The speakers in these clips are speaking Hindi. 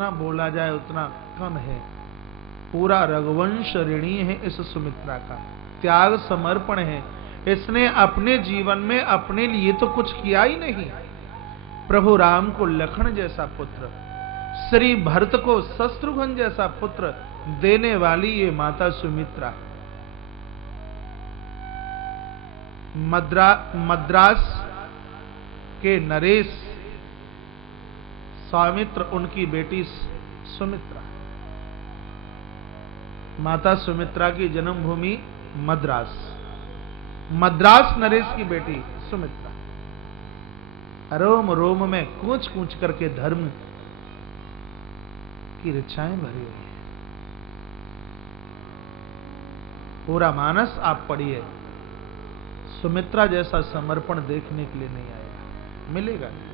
जितना बोला जाए उतना कम है। पूरा रघुवंश ऋणी है इस सुमित्रा का, त्याग समर्पण है। इसने अपने जीवन में अपने लिए तो कुछ किया ही नहीं। प्रभु राम को लखन जैसा पुत्र, श्री भरत को शत्रुघ्न जैसा पुत्र देने वाली ये माता सुमित्रा। मद्रास के नरेश सौमित्र उनकी बेटी सुमित्रा। माता सुमित्रा की जन्मभूमि मद्रास, मद्रास नरेश की बेटी सुमित्रा। रोम रोम में कूच कूच करके धर्म की ऋचाएं भरी हुई है। पूरा मानस आप पढ़िए, सुमित्रा जैसा समर्पण देखने के लिए नहीं आएगा, मिलेगा नहीं।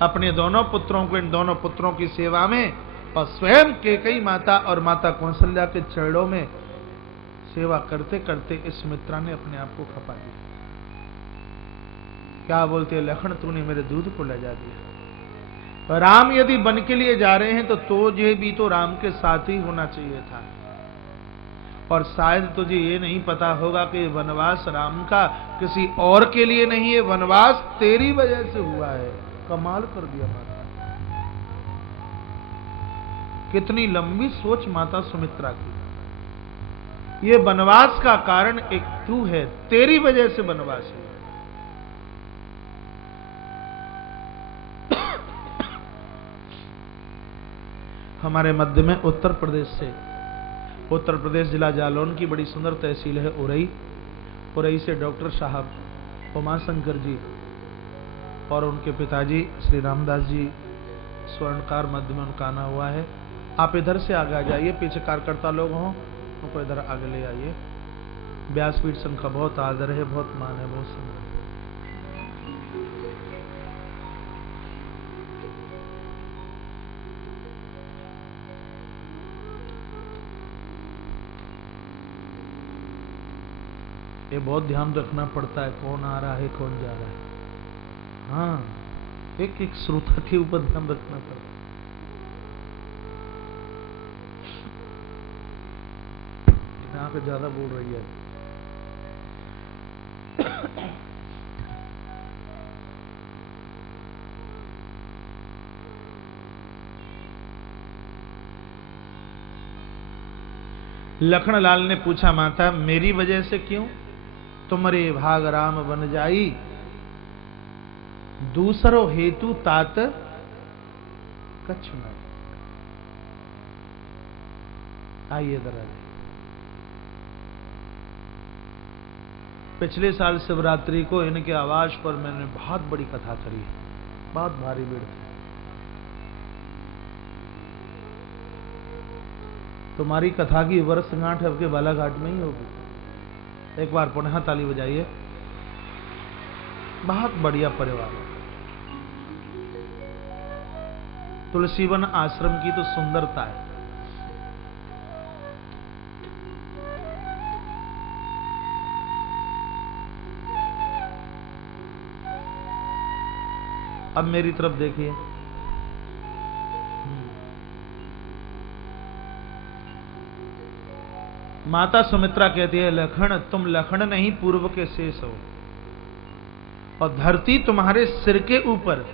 अपने दोनों पुत्रों को, इन दोनों पुत्रों की सेवा में और स्वयं कैकेयी माता और माता कौशल्या के चरणों में सेवा करते करते इस सुमित्रा ने अपने आप को खपा दिया। क्या बोलते हैं, लखन तूने मेरे दूध को ले जा दिया। राम यदि वन के लिए जा रहे हैं तो तुझे भी तो राम के साथ ही होना चाहिए था। और शायद तुझे ये नहीं पता होगा कि वनवास राम का किसी और के लिए नहीं है, वनवास तेरी वजह से हुआ है। कमाल कर दिया माता, कितनी लंबी सोच माता सुमित्रा की। ये वनवास का कारण एक तू है, तेरी वजह से वनवास है। हमारे मध्य में उत्तर प्रदेश जिला जालौन की बड़ी सुंदर तहसील है उरई। उरई से डॉक्टर साहब उमाशंकर जी और उनके पिताजी श्री रामदास जी स्वर्णकार मध्य में उनका आना हुआ है। आप इधर से आगे आ जाइए, पीछे कार्यकर्ता लोग हों उनको इधर आगे ले आइए। व्यासपीठ संघ का बहुत आदर है, बहुत मान है, बहुत सुंदर। ये बहुत ध्यान रखना पड़ता है, कौन आ रहा है कौन जा रहा है। हाँ, एक एक श्रोता के ऊपर ध्यान रखना पड़ता है। यहाँ पे ज्यादा बोल रही है। लखनलाल ने पूछा, माता मेरी वजह से क्यों? तुमरे भाग राम बन जाई, दूसरो हेतु तात कछु नहीं। आइए जरा, पिछले साल शिवरात्रि को इनके आवास पर मैंने बहुत बड़ी कथा करी है, बहुत भारी भीड़ थी। तुम्हारी कथा की वर्षगांठ अब के बालाघाट में ही होगी। एक बार पुनः ताली बजाइए। बहुत बढ़िया परिवार है। तुलसीवन आश्रम की तो सुंदरता है। अब मेरी तरफ देखिए। माता सुमित्रा कहती है, लखन तुम लखन नहीं पूर्व के शेष हो, और धरती तुम्हारे सिर के ऊपर,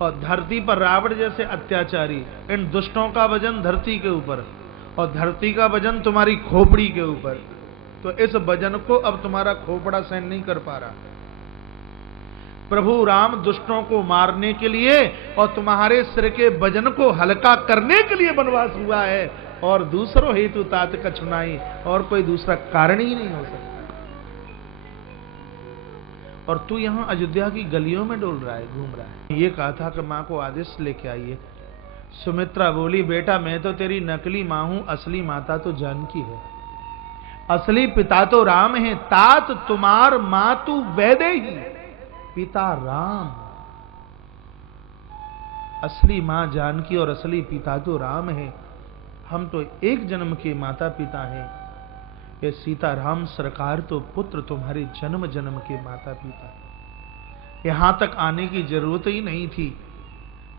और धरती पर रावण जैसे अत्याचारी इन दुष्टों का वजन धरती के ऊपर, और धरती का वजन तुम्हारी खोपड़ी के ऊपर। तो इस वजन को अब तुम्हारा खोपड़ा सहन नहीं कर पा रहा। प्रभु राम दुष्टों को मारने के लिए और तुम्हारे सिर के वजन को हल्का करने के लिए वनवास हुआ है, और दूसरों हेतु तात कछुनाई, और कोई दूसरा कारण ही नहीं हो सकता। और तू यहां अयोध्या की गलियों में डोल रहा है, घूम रहा है। ये कहा था कि मां को आदेश लेके आइए। सुमित्रा बोली, बेटा मैं तो तेरी नकली मां हूं, असली माता तो जानकी है, असली पिता तो राम है। तात तुम्हार मां तू वैदेही, पिता राम। असली मां जानकी और असली पिता तो राम है। हम तो एक जन्म के माता पिता हैं। ये सीताराम सरकार तो पुत्र तुम्हारे जन्म जन्म के माता पिता। यहां तक आने की जरूरत ही नहीं थी।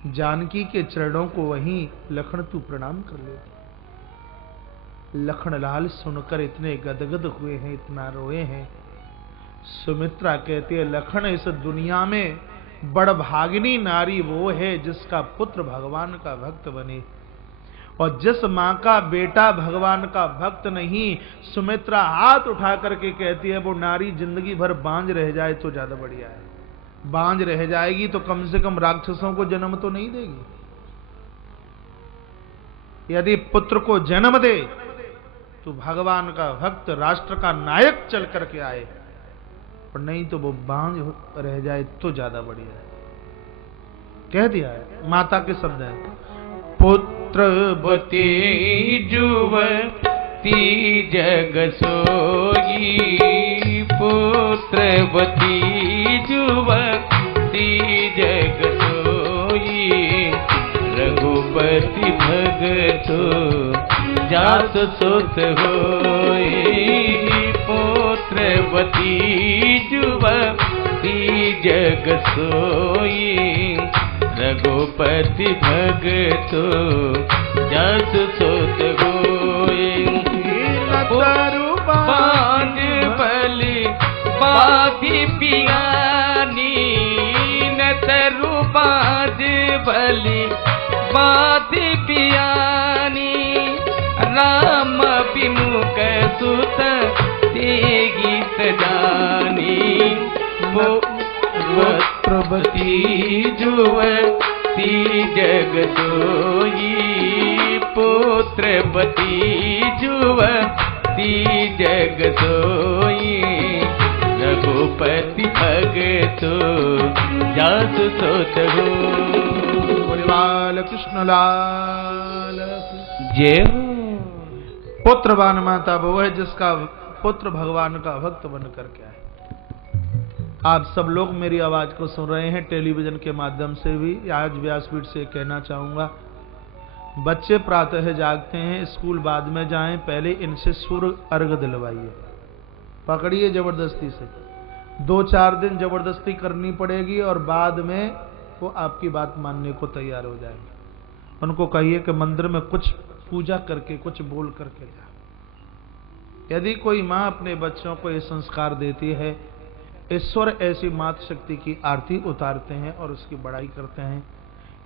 जानकी के चरणों को वहीं लखन तू प्रणाम कर ले। लखन लाल सुनकर इतने गदगद हुए हैं, इतना रोए हैं। सुमित्रा कहती है, लखन, इस दुनिया में बड़भागिनी नारी वो है जिसका पुत्र भगवान का भक्त बने, और जिस मां का बेटा भगवान का भक्त नहीं। सुमित्रा हाथ उठा करके कहती है, वो नारी जिंदगी भर बांझ रह जाए तो ज्यादा बढ़िया है। बांझ रह जाएगी तो कम से कम राक्षसों को जन्म तो नहीं देगी। यदि पुत्र को जन्म दे तो भगवान का भक्त, राष्ट्र का नायक चल करके आए, और नहीं तो वो बांझ रह जाए तो ज्यादा बढ़िया है। कह दिया है, माता के शब्द हैं, पुत्रवती जुवती जग सोई, पुत्रवती जुवती जग सोई, रघुपति भगतो जात सुत होई, पुत्रवती जुवती जग सोई, रघुपति भगतो जस सुत होई, बांझ बलि बाधी पियानी, न तरु बांझ बलि बाधी पियानी, राम विमुख सुत गीत जानी, पुत्रवती जुवती जग सोई, पुत्रवती जुवती जग सोई, रघुपति भगतो जासु सोत हो। बाल कृष्ण लाल जय हो। पुत्रवान माता वो है जिसका पुत्र भगवान का भक्त बन करके आए। आप सब लोग मेरी आवाज को सुन रहे हैं टेलीविजन के माध्यम से भी। आज व्यासपीठ से कहना चाहूंगा, बच्चे प्रातः जागते हैं, स्कूल बाद में जाएं, पहले इनसे सूर्य अर्घ दिलवाइए, पकड़िए जबरदस्ती से। 2-4 दिन जबरदस्ती करनी पड़ेगी और बाद में वो आपकी बात मानने को तैयार हो जाएंगे। उनको कहिए कि मंदिर में कुछ पूजा करके, कुछ बोल करके जा। यदि कोई माँ अपने बच्चों को ये संस्कार देती है, ईश्वर ऐसी मातृ शक्ति की आरती उतारते हैं और उसकी बड़ाई करते हैं।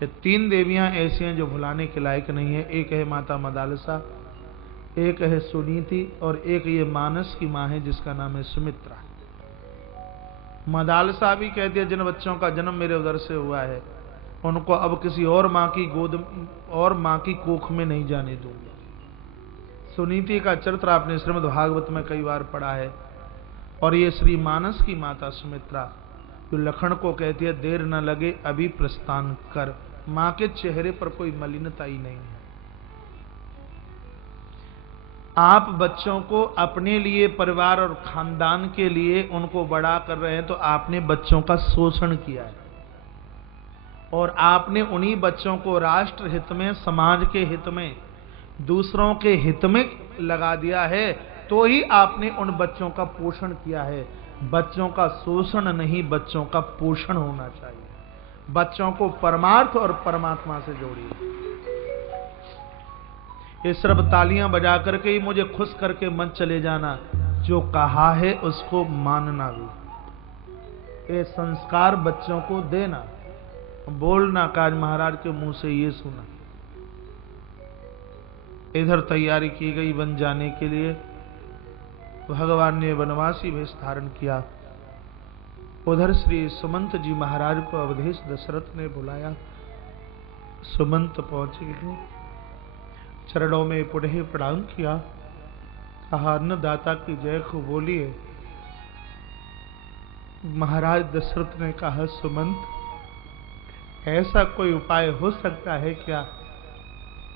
ये 3 देवियां ऐसी हैं जो भुलाने के लायक नहीं है। एक है माता मदालसा, एक है सुनीति, और एक ये मानस की माँ है जिसका नाम है सुमित्रा। मदालसा भी कहती है, जिन बच्चों का जन्म मेरे उदर से हुआ है उनको अब किसी और माँ की गोद और माँ की कोख में नहीं जाने दूंगी। सुनीति का चरित्र आपने श्रीमद् भागवत में कई बार पढ़ा है। और ये श्री मानस की माता सुमित्रा जो लखन को कहती है, देर न लगे अभी प्रस्थान कर। माँ के चेहरे पर कोई मलिनता ही नहीं है। आप बच्चों को अपने लिए, परिवार और खानदान के लिए उनको बड़ा कर रहे हैं, तो आपने बच्चों का शोषण किया है और आपने उन्हीं बच्चों को राष्ट्र हित में, समाज के हित में, दूसरों के हित में लगा दिया है, तो ही आपने उन बच्चों का पोषण किया है। बच्चों का शोषण नहीं, बच्चों का पोषण होना चाहिए। बच्चों को परमार्थ और परमात्मा से जोड़िए। ये सिर्फ तालियां बजा करके ही मुझे खुश करके मत चले जाना, जो कहा है उसको मानना भी। ये संस्कार बच्चों को देना, बोलना काज महाराज के मुंह से ये सुना। इधर तैयारी की गई वन जाने के लिए। भगवान ने वनवासी वेश धारण किया। उधर श्री सुमंत जी महाराज को अवधेश दशरथ ने बुलाया। सुमंत पहुंचे गए, चरणों में पुनः प्रणाम किया, कहा अन्नदाता की जय को बोलिए। महाराज दशरथ ने कहा, सुमंत ऐसा कोई उपाय हो सकता है क्या,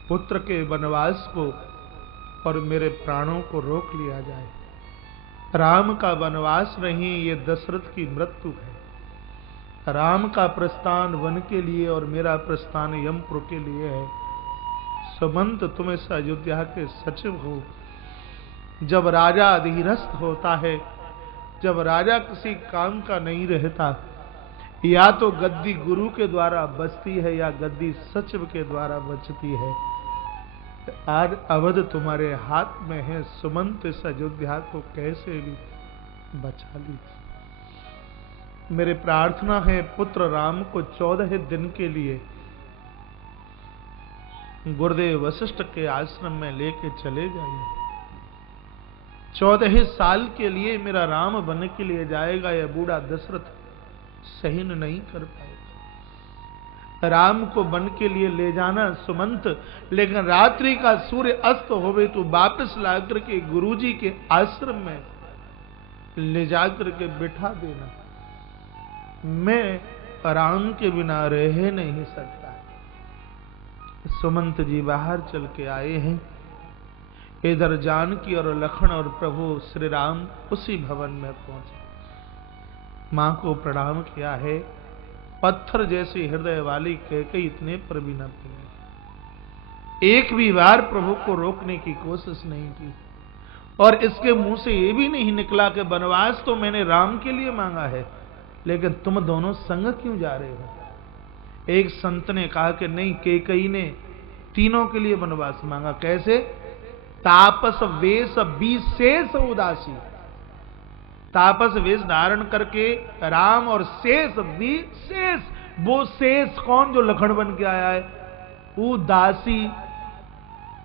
पुत्र के वनवास को और मेरे प्राणों को रोक लिया जाए। राम का वनवास नहीं, ये दशरथ की मृत्यु है। राम का प्रस्थान वन के लिए और मेरा प्रस्थान यमपुर के लिए है। सुमंत तुम इस अयोध्या के सचिव हो। जब राजा अधीरस्थ होता है, जब राजा किसी काम का नहीं रहता, या तो गद्दी गुरु के द्वारा बचती है या गद्दी सचिव के द्वारा बचती है। आज अवध तुम्हारे हाथ में है, सुमंत इस अयोध्या को कैसे भी बचा लीजिए। मेरी प्रार्थना है पुत्र राम को 14 दिन के लिए गुरुदेव वशिष्ठ के आश्रम में लेके चले जाइए। 14 साल के लिए मेरा राम बन के लिए जाएगा, यह बूढ़ा दशरथ सहन नहीं कर पाएगा। राम को बन के लिए ले जाना सुमंत, लेकिन रात्रि का सूर्य अस्त होवे तो वापस ला करके गुरुजी के आश्रम में ले जाकर के बिठा देना। मैं राम के बिना रह नहीं सकता। सुमंत जी बाहर चल के आए हैं। इधर जानकी और लखन और प्रभु श्री राम उसी भवन में पहुंचे। मां को प्रणाम किया है। पत्थर जैसी हृदय वाली कैकेयी इतने पर भी न पिघली। एक भी बार प्रभु को रोकने की कोशिश नहीं की और इसके मुंह से ये भी नहीं निकला कि वनवास तो मैंने राम के लिए मांगा है, लेकिन तुम दोनों संग क्यों जा रहे हो। एक संत ने कहा कि नहीं, कैकेयी ने तीनों के लिए वनवास मांगा। कैसे? तापस वेश विशेष उदासी। तापस वेश धारण करके राम और शेष विशेष, वो शेष कौन जो लखन बन के आया है, उदासी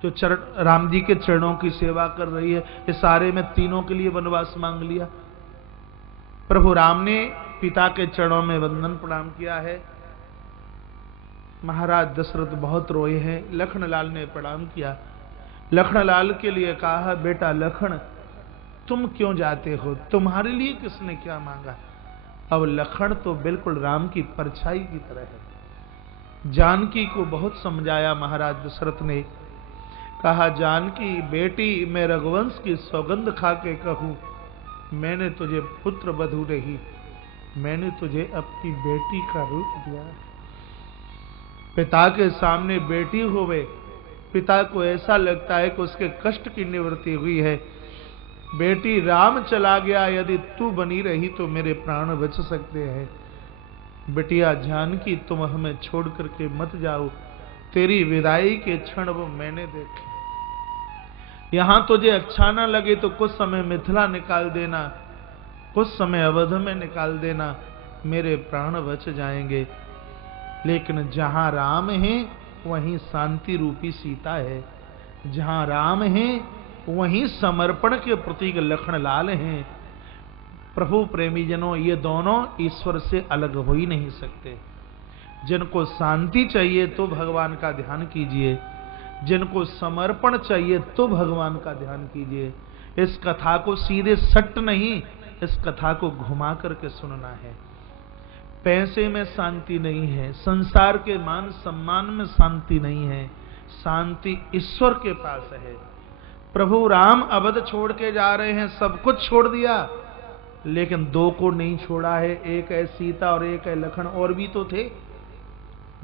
जो चरण राम जी के चरणों की सेवा कर रही है। इस सारे में तीनों के लिए वनवास मांग लिया। प्रभु राम ने पिता के चरणों में वंदन प्रणाम किया है। महाराज दशरथ बहुत रोए हैं। लखनलाल ने प्रणाम किया। लखनलाल के लिए कहा, बेटा लखन तुम क्यों जाते हो, तुम्हारे लिए किसने क्या मांगा। अब लखन तो बिल्कुल राम की परछाई की तरह है। जानकी को बहुत समझाया महाराज दशरथ ने। कहा, जानकी बेटी, मैं रघुवंश की सौगंध खा के कहूं, मैंने तुझे पुत्र वधू नहीं, मैंने तुझे अपनी बेटी का रूप दिया। पिता के सामने बेटी होवे, पिता को ऐसा लगता है कि उसके कष्ट की निवृत्ति हुई है। बेटी राम चला गया, यदि तू बनी रही तो मेरे प्राण बच सकते हैं। बिटिया जानकी तुम हमें छोड़ करके मत जाओ, तेरी विदाई के क्षण वो मैंने देखे। यहां तुझे अच्छा ना लगे तो कुछ समय मिथिला निकाल देना, कुछ समय अवध में निकाल देना, मेरे प्राण बच जाएंगे। लेकिन जहां राम है वहीं शांति रूपी सीता है, जहां राम है वहीं समर्पण के प्रतीक लखनलाल हैं। प्रभु प्रेमी जनों, ये दोनों ईश्वर से अलग हो ही नहीं सकते। जिनको शांति चाहिए तो भगवान का ध्यान कीजिए, जिनको समर्पण चाहिए तो भगवान का ध्यान कीजिए। इस कथा को सीधे सट नहीं, इस कथा को घुमा करके सुनना है। पैसे में शांति नहीं है, संसार के मान सम्मान में शांति नहीं है, शांति ईश्वर के पास है। प्रभु राम अवध छोड़ के जा रहे हैं, सब कुछ छोड़ दिया, लेकिन दो को नहीं छोड़ा है। एक है सीता और एक है लखन, और भी तो थे।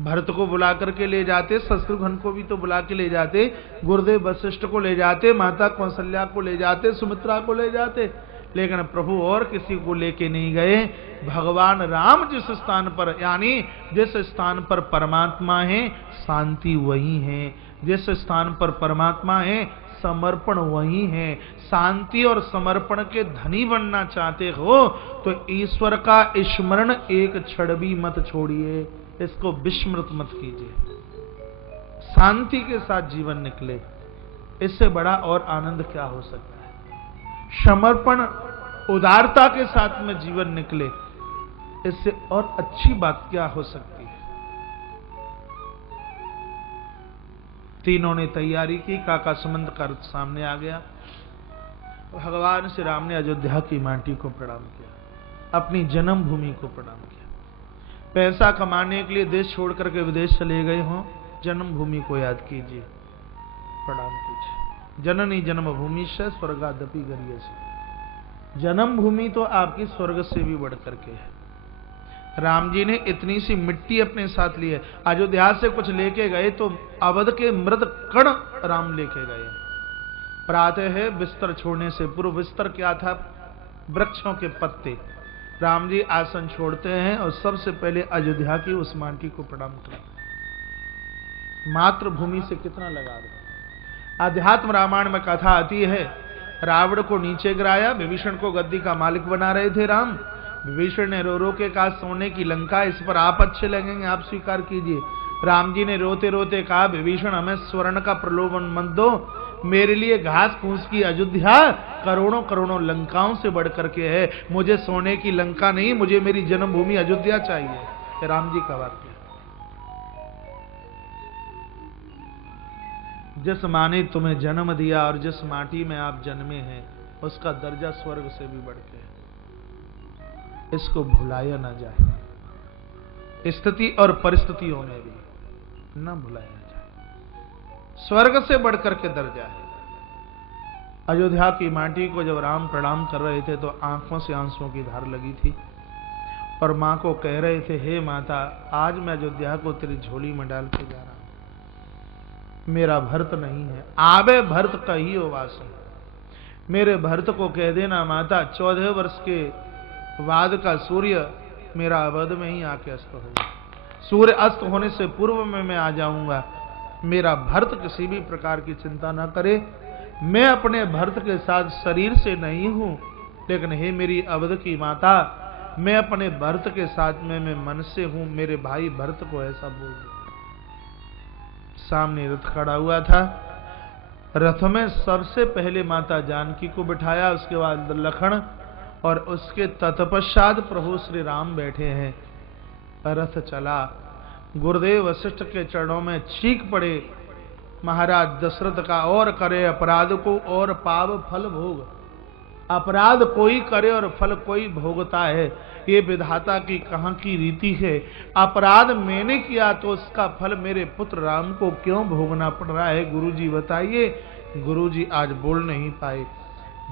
भरत को बुला करके ले जाते, शत्रुघ्न को भी तो बुला के ले जाते, गुरुदेव वशिष्ठ को ले जाते, माता कौशल्या को ले जाते, सुमित्रा को ले जाते, लेकिन प्रभु और किसी को लेके नहीं गए। भगवान राम जिस स्थान पर, यानी जिस स्थान पर परमात्मा है, शांति वही है। जिस स्थान पर परमात्मा है, समर्पण वही है। शांति और समर्पण के धनी बनना चाहते हो तो ईश्वर का स्मरण एक क्षण भी मत छोड़िए, इसको विस्मृत मत कीजिए। शांति के साथ जीवन निकले, इससे बड़ा और आनंद क्या हो सकता है। समर्पण उदारता के साथ में जीवन निकले, इससे और अच्छी बात क्या हो सकती है। तीनों ने तैयारी की, काका सुमंत का रथ सामने आ गया। भगवान श्री राम ने अयोध्या की माटी को प्रणाम किया, अपनी जन्मभूमि को प्रणाम किया। पैसा कमाने के लिए देश छोड़ करके विदेश चले गए हों, जन्मभूमि को याद कीजिए, प्रणाम कीजिए। जननी जन्मभूमि से स्वर्गादपि गरीयसी। जन्मभूमि तो आपकी स्वर्ग से भी बढ़ करके है। राम जी ने इतनी सी मिट्टी अपने साथ ली है। अयोध्या से कुछ लेके गए तो अवध के मृद कण राम लेके गए। प्रातः है बिस्तर छोड़ने से पूर्व, बिस्तर क्या था, वृक्षों के पत्ते, राम जी आसन छोड़ते हैं और सबसे पहले अयोध्या की उस माटी को प्रणाम करते हैं। मातृभूमि से कितना लगाव है। आध्यात्म रामायण में कथा आती है, रावण को नीचे गिराया, विभीषण को गद्दी का मालिक बना रहे थे राम। विभीषण ने रो रो के कहा सोने की लंका, इस पर आप अच्छे लगेंगे, आप स्वीकार कीजिए। राम जी ने रोते रोते कहा विभीषण हमें स्वर्ण का प्रलोभन मत दो, मेरे लिए घास फूस की अयोध्या करोड़ों करोड़ों लंकाओं से बढ़ करके है, मुझे सोने की लंका नहीं, मुझे मेरी जन्मभूमि अयोध्या चाहिए। ये राम जी का वाक्य। जिस माँ ने तुम्हें जन्म दिया और जिस माटी में आप जन्मे हैं उसका दर्जा स्वर्ग से भी बढ़ के है, इसको भुलाया ना जाए, स्थिति और परिस्थितियों में भी ना भुलाया जाए। स्वर्ग से बढ़कर के दर्जा है। अयोध्या की माटी को जब राम प्रणाम कर रहे थे तो आंखों से आंसुओं की धार लगी थी और मां को कह रहे थे हे माता, आज मैं अयोध्या को तेरी झोली में डाल के जा रहा हूं, मेरा भरत नहीं है, आबे भरत कहियो वासु, मेरे भरत को कह देना माता 14 वर्ष के बाद का सूर्य मेरा अवध में ही आके अस्त होगा, सूर्य अस्त होने से पूर्व में मैं आ जाऊंगा, मेरा भरत किसी भी प्रकार की चिंता ना करे, मैं अपने भरत के साथ शरीर से नहीं हूं, लेकिन हे मेरी अवध की माता, मैं अपने भरत के साथ में मैं मन से हूं, मेरे भाई भरत को ऐसा बोल दो। सामने रथ खड़ा हुआ था, रथ में सबसे पहले माता जानकी को बिठाया, उसके बाद लखन और उसके तत्पश्चात प्रभु श्री राम बैठे हैं। रथ चला, गुरुदेव वशिष्ठ के चरणों में चीख पड़े महाराज दशरथ का, और करे अपराध को और पाव फल भोग, अपराध कोई करे और फल कोई भोगता है, ये विधाता की कहां की रीति है। अपराध मैंने किया तो उसका फल मेरे पुत्र राम को क्यों भोगना पड़ रहा है, गुरुजी बताइए। गुरुजी आज बोल नहीं पाए।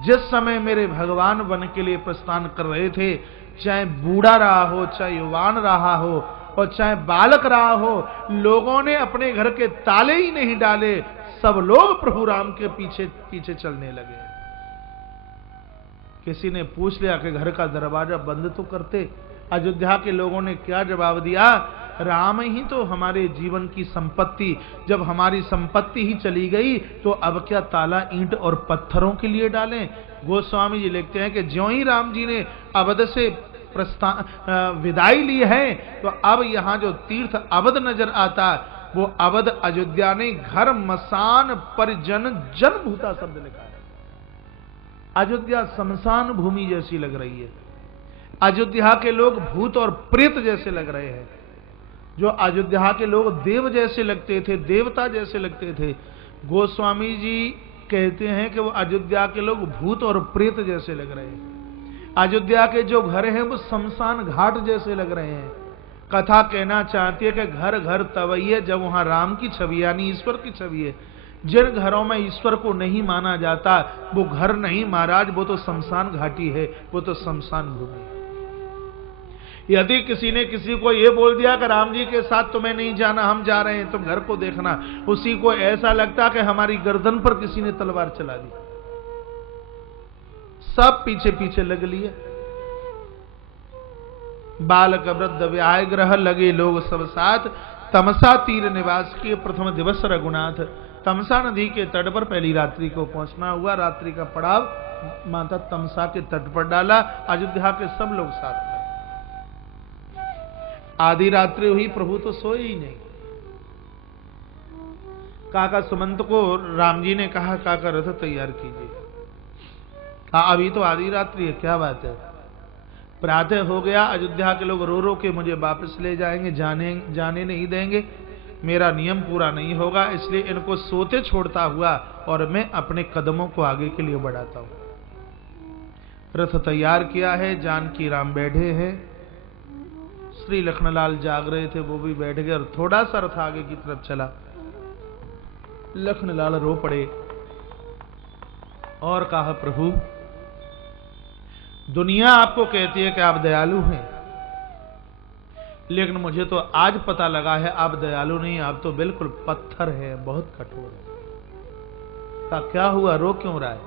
जिस समय मेरे भगवान वन के लिए प्रस्थान कर रहे थे, चाहे बूढ़ा रहा हो, चाहे युवान रहा हो और चाहे बालक रहा हो, लोगों ने अपने घर के ताले ही नहीं डाले, सब लोग प्रभु राम के पीछे पीछे चलने लगे। किसी ने पूछ लिया कि घर का दरवाजा बंद तो करते। अयोध्या के लोगों ने क्या जवाब दिया, राम ही तो हमारे जीवन की संपत्ति, जब हमारी संपत्ति ही चली गई तो अब क्या ताला ईंट और पत्थरों के लिए डालें। गोस्वामी जी लिखते हैं कि ज्यों ही राम जी ने अवध से विदाई ली है तो अब यहां जो तीर्थ अवध नजर आता, वो अवध अयोध्या ने घर मसान परिजन जन्मभूता शब्द लिखा है। अयोध्या शमशान भूमि जैसी लग रही है। अयोध्या के लोग भूत और प्रेत जैसे लग रहे हैं। जो अयोध्या के लोग देव जैसे लगते थे, देवता जैसे लगते थे, गोस्वामी जी कहते हैं कि वो अयोध्या के लोग भूत और प्रेत जैसे लग रहे हैं। अयोध्या के जो घर हैं वो शमशान घाट जैसे लग रहे हैं। कथा कहना चाहती है कि घर घर तवैये, जब वहां राम की छवि यानी ईश्वर की छवि है। जिन घरों में ईश्वर को नहीं माना जाता वो घर नहीं महाराज, वो तो शमशान घाटी है, वो तो शमशान भूमि है। यदि किसी ने किसी को ये बोल दिया कि राम जी के साथ तुम्हें नहीं जाना, हम जा रहे हैं, तुम घर को देखना, उसी को ऐसा लगता कि हमारी गर्दन पर किसी ने तलवार चला दी। सब पीछे पीछे लग लिए। बालक वृद्ध व्याय ग्रह लगे लोग सब साथ, तमसा तीर निवास किए प्रथम दिवस रघुनाथ। तमसा नदी के तट पर पहली रात्रि को पहुंचना हुआ। रात्रि का पड़ाव माता तमसा के तट पर डाला। अयोध्या के सब लोग साथ में। आधी रात्रि हुई, प्रभु तो सोए ही नहीं। काका सुमंत को राम जी ने कहा काका रथ तैयार कीजिए। अभी तो आधी रात्रि है, क्या बात है। प्रातः हो गया। अयोध्या के लोग रो रो के मुझे वापस ले जाएंगे, जाने नहीं देंगे, मेरा नियम पूरा नहीं होगा, इसलिए इनको सोते छोड़ता हुआ और मैं अपने कदमों को आगे के लिए बढ़ाता हूं। रथ तैयार किया है, जानकी राम बैठे हैं, श्री लखनलाल जाग रहे थे, वो भी बैठ गए और थोड़ा सा रथ आगे की तरफ चला। लखनलाल रो पड़े और कहा प्रभु, दुनिया आपको कहती है कि आप दयालु हैं, लेकिन मुझे तो आज पता लगा है आप दयालु नहीं, आप तो बिल्कुल पत्थर है, बहुत कठोर है। का क्या हुआ, रो क्यों रहा है?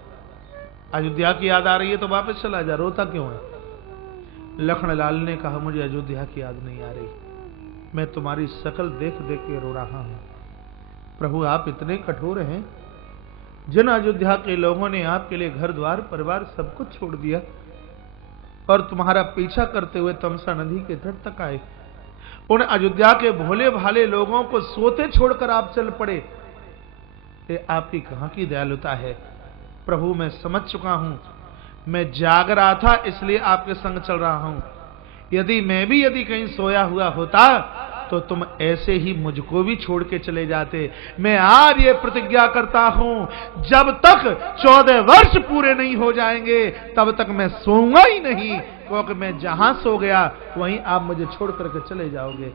अयोध्या की याद आ रही है तो वापस चला जा, रोता क्यों है? लखनलाल ने कहा, मुझे अयोध्या की याद नहीं आ रही, मैं तुम्हारी शकल देख देख के रो रहा हूं। प्रभु आप इतने कठोर हैं, जिन अयोध्या के लोगों ने आपके लिए घर द्वार परिवार सब कुछ छोड़ दिया और तुम्हारा पीछा करते हुए तमसा नदी के तट तक आए, उन अयोध्या के भोले भाले लोगों को सोते छोड़कर आप चल पड़े, ये आपकी कहां की दयालुता है। प्रभु मैं समझ चुका हूं, मैं जाग रहा था इसलिए आपके संग चल रहा हूं। यदि कहीं सोया हुआ होता तो तुम ऐसे ही मुझको भी छोड़ के चले जाते। मैं आज ये प्रतिज्ञा करता हूं, जब तक 14 वर्ष पूरे नहीं हो जाएंगे तब तक मैं सोऊंगा ही नहीं, क्योंकि मैं जहां सो गया वहीं आप मुझे छोड़ करके चले जाओगे।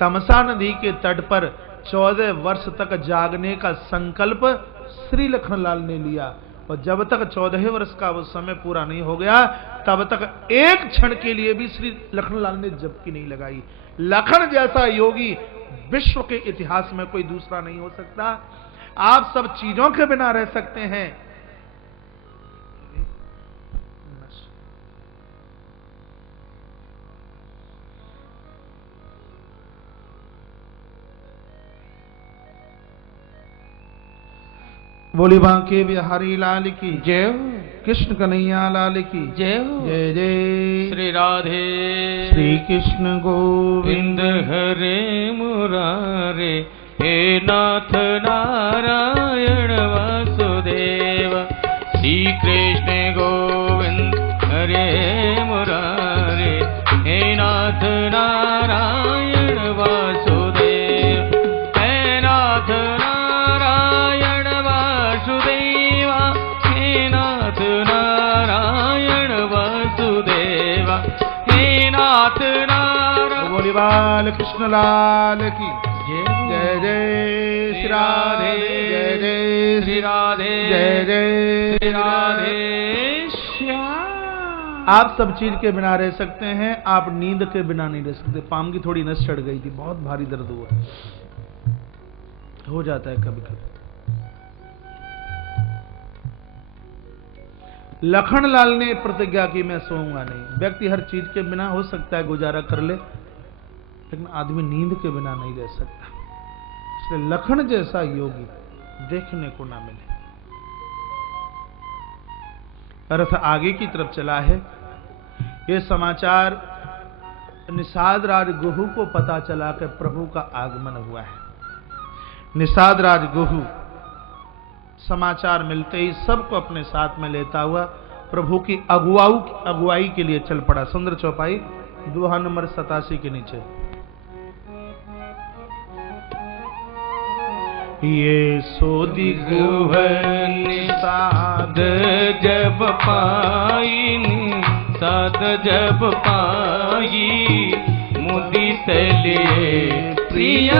तमसा नदी के तट पर 14 वर्ष तक जागने का संकल्प श्री लखनलाल ने लिया, और जब तक 14 वर्ष का वो समय पूरा नहीं हो गया तब तक एक क्षण के लिए भी श्री लखनलाल ने जबकि नहीं लगाई। लखन जैसा योगी विश्व के इतिहास में कोई दूसरा नहीं हो सकता। आप सब चीजों के बिना रह सकते हैं, बोली बांके बिहारी लाल की जय। कृष्ण कन्हैया लाल की जय। जय जय श्री राधे श्री कृष्ण गोविंद। गोविंद हरे मुरारे, हे नाथ नारायण वासुदेव। श्री कृष्ण गोविंद हरे मुरारे, हे नाथ नारायण वासुदेव। हे नाथ नारायण वासुदेव, हे नाथ नारायण वासुदेव, हे नाथ नारायण। बोली बाल कृष्ण लाल की जय जय जय श्री राधे जय जय श्री राधे जय जय श्री राधे श्याम। आप सब चीज के बिना रह सकते हैं, आप नींद के बिना नहीं रह सकते। पाम की थोड़ी नस चढ़ गई थी, बहुत भारी दर्द हुआ, हो जाता है कभी कभी। लखनलाल ने प्रतिज्ञा की, मैं सोऊंगा नहीं। व्यक्ति हर चीज के बिना हो सकता है गुजारा कर ले, लेकिन आदमी नींद के बिना नहीं रह सकता। इसलिए लखन जैसा योगी देखने को ना मिले। रथ आगे की तरफ चला है। यह समाचार निषाद राज गुहू को पता चला कि प्रभु का आगमन हुआ है। निषाद राज गुहू समाचार मिलते ही सबको अपने साथ में लेता हुआ प्रभु की अगुवाई के लिए चल पड़ा। सुंदर चौपाई दोहा नंबर 87 के नीचे। ये सोदी निषाद जब पाई, निषाद जब पाई, मुदित लिए प्रिय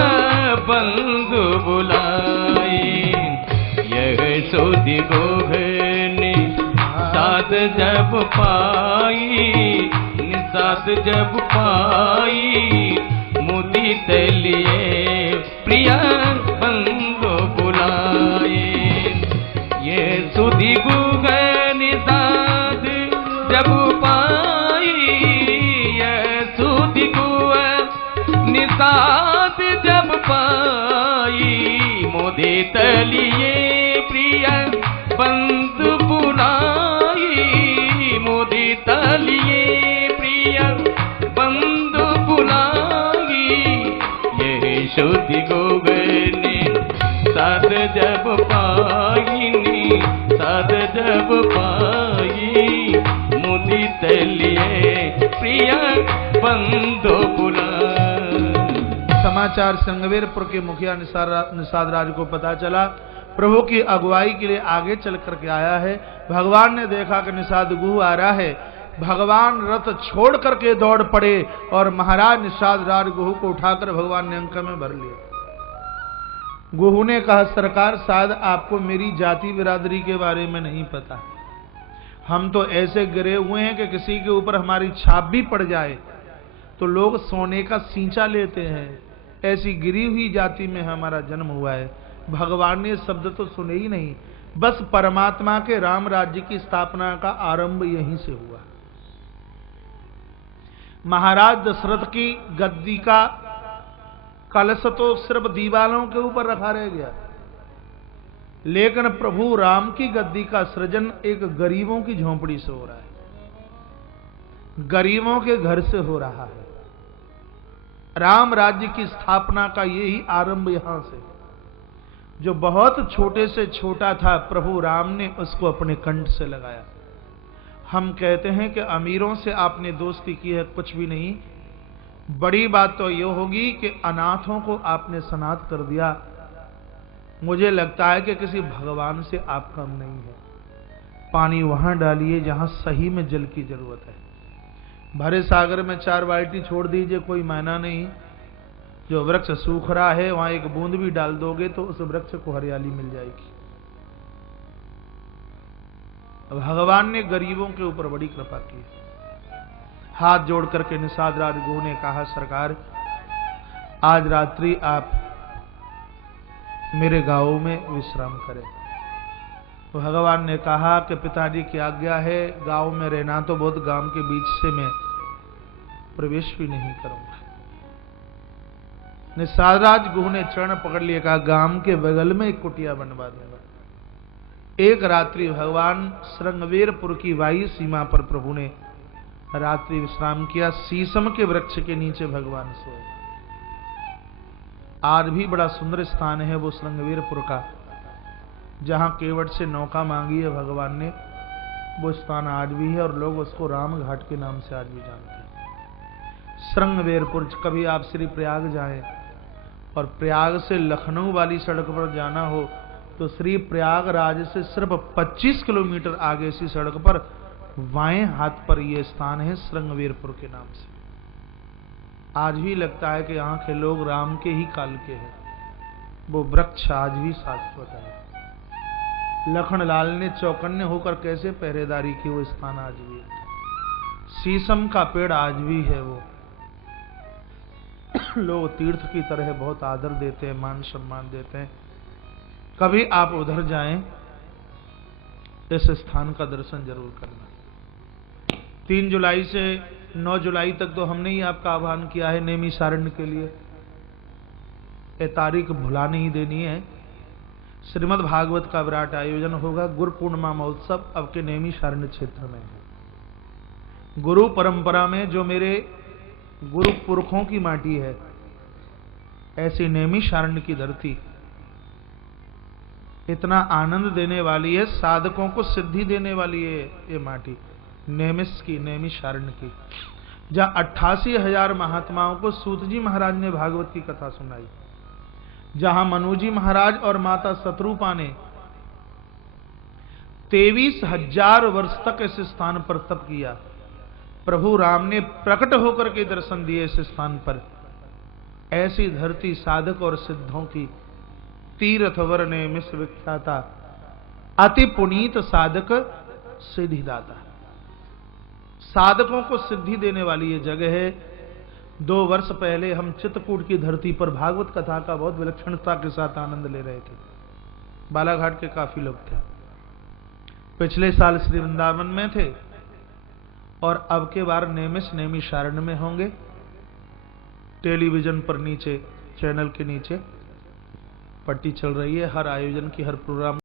बंधु बुलाई। यह सोदी निषाद जब पाई, निषाद जब पाई, मुदित लिए प्रिय बंधु बुलाए। ये सुधि गुह निषाद जब पाई, ये सुधि गुह निषाद जब पाई, मुदित लिए प्रिय बंधु बुलाई। मुदित लिए प्रिय बंधु बुलाई। ये शुद्धि गोगनी साध जब पाई, साध जब पाई, मुदित लिए प्रिय बंधु बुलाई। समाचार संगवेरपुर के मुखिया निषाद राज को पता चला, प्रभु की अगुवाई के लिए आगे चल करके आया है। भगवान ने देखा कि निषाद गुहू आ रहा है। भगवान रथ छोड़ करके दौड़ पड़े और महाराज निषाद राज गुहू को उठाकर भगवान ने अंक में भर लिया। गुहू ने कहा, सरकार शायद आपको मेरी जाति बिरादरी के बारे में नहीं पता। हम तो ऐसे गिरे हुए हैं कि किसी के ऊपर हमारी छाप भी पड़ जाए तो लोग सोने का सींचा लेते हैं। ऐसी गिरी हुई जाति में हमारा जन्म हुआ है। भगवान ने शब्द तो सुने ही नहीं, बस परमात्मा के राम राज्य की स्थापना का आरंभ यहीं से हुआ। महाराज दशरथ की गद्दी का कलश तो सिर्फ दीवालों के ऊपर रखा रह गया, लेकिन प्रभु राम की गद्दी का सृजन एक गरीबों की झोंपड़ी से हो रहा है, गरीबों के घर से हो रहा है। राम राज्य की स्थापना का यही आरंभ यहां से, जो बहुत छोटे से छोटा था, प्रभु राम ने उसको अपने कंठ से लगाया। हम कहते हैं कि अमीरों से आपने दोस्ती की है, कुछ भी नहीं, बड़ी बात तो यह होगी कि अनाथों को आपने सनाथ कर दिया। मुझे लगता है कि किसी भगवान से आप कम नहीं है। पानी वहां डालिए जहां सही में जल की जरूरत है। भरे सागर में 4 बाल्टी छोड़ दीजिए, कोई मायना नहीं। जो वृक्ष सूख रहा है वहां एक बूंद भी डाल दोगे तो उस वृक्ष को हरियाली मिल जाएगी। भगवान ने गरीबों के ऊपर बड़ी कृपा की। हाथ जोड़ करके निषाद राज गुह ने कहा, सरकार आज रात्रि आप मेरे गांव में विश्राम करें। तो भगवान ने कहा कि पिताजी की आज्ञा है, गांव में रहना तो बहुत, गांव के बीच से मैं प्रवेश भी नहीं करूंगा। निषाद राज गुह ने चरण पकड़ लिया, कहा गांव के बगल में एक कुटिया बनवा दूंगा। एक रात्रि भगवान श्रृंगवेरपुर की वायु सीमा पर प्रभु ने रात्रि विश्राम किया। शीशम के वृक्ष के नीचे भगवान सोए। आज भी बड़ा सुंदर स्थान है वो श्रृंगवेरपुर का, जहां केवट से नौका मांगी है भगवान ने, वो स्थान आज भी है और लोग उसको राम घाट के नाम से आज भी जानते हैं। श्रृंगवेरपुर, कभी आप श्री प्रयाग जाएं और प्रयाग से लखनऊ वाली सड़क पर जाना हो तो श्री प्रयागराज से सिर्फ 25 किलोमीटर आगे इसी सड़क पर बाएं हाथ पर यह स्थान है श्रृंगवेरपुर के नाम से। आज भी लगता है कि यहाँ के लोग राम के ही काल के हैं। वो वृक्ष आज भी शाश्वत है। लखनलाल ने चौकन्ने होकर कैसे पहरेदारी की, वो स्थान आज भी है। शीशम का पेड़ आज भी है। वो लोग तीर्थ की तरह बहुत आदर देते हैं, मान सम्मान देते हैं। कभी आप उधर जाएं, इस स्थान का दर्शन जरूर करना। 3 जुलाई से 9 जुलाई तक तो हमने ही आपका आह्वान किया है नैमिषारण्य के लिए। ये तारीख भुला नहीं देनी है। श्रीमद् भागवत का विराट आयोजन होगा। गुरु पूर्णिमा महोत्सव अब के नैमिषारण्य क्षेत्र में है। गुरु परंपरा में जो मेरे गुरु पुरखों की माटी है, ऐसी नैमिषारण्य की धरती इतना आनंद देने वाली है, साधकों को सिद्धि देने वाली है ये माटी, नैमिषारण्य की, जहां 88,000 महात्माओं को सूत जी महाराज ने भागवत की कथा सुनाई, जहां मनु जी महाराज और माता शत्रुपा ने 23,000 वर्ष तक इस स्थान पर तप किया। प्रभु राम ने प्रकट होकर के दर्शन दिए इस स्थान पर। ऐसी धरती साधक और सिद्धों की, तीर्थवर ने मिश्र विख्याता, अति पुनीत साधक सिद्धिदाता। साधकों को सिद्धि देने वाली ये जगह है। 2 वर्ष पहले हम चित्रकूट की धरती पर भागवत कथा का बहुत विलक्षणता के साथ आनंद ले रहे थे। बालाघाट के काफी लोग थे। पिछले साल श्री वृंदावन में थे और अब के बार नैमिषारण्य में होंगे। टेलीविजन पर नीचे, चैनल के नीचे पट्टी चल रही है हर आयोजन की, हर प्रोग्राम